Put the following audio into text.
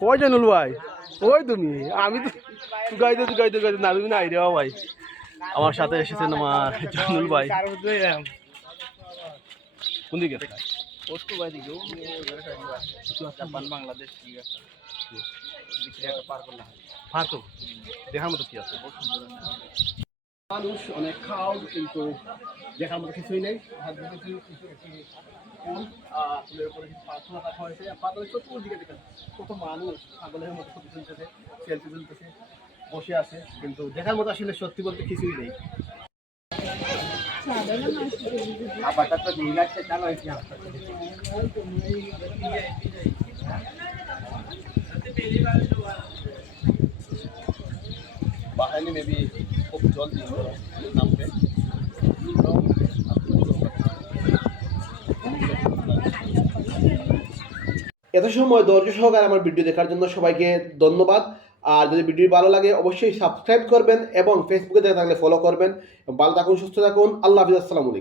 কই জানুল ভাই ওই তুমি আমি তো গাইতে না তুমি নাই রে ভাই আমার সাথে এসেছেন আমার জানুল ভাই কোন দিকে জাপান বাংলাদেশ পার্ক দেখার মতো কি আছে মানুষ অনেক খাও কিন্তু দেখার মতো কিছুই নেই ফুলের উপরে প্রার্থনা রাখা হয়েছে পাথরের চতুর্দিকে দেখেন কত মানুষ ছাগলের মতো ছবি তুলতেছে সেলফি তুলতেছে বসে আছে কিন্তু দেখার মতো আসলে সত্যি বলতে কিছুই নেই বাহিনী মেবি খুব জলদি নামবে এত সময় ধৈর্য সহকারে আমার ভিডিও দেখার জন্য সবাইকে ধন্যবাদ আর যদি ভিডিও ভালো লাগে অবশ্যই সাবস্ক্রাইব করবেন এবং ফেসবুকে দেখে থাকলে ফলো করবেন ভালো থাকুন সুস্থ থাকুন আল্লাহ হাফিজ আসসালামু আলাইকুম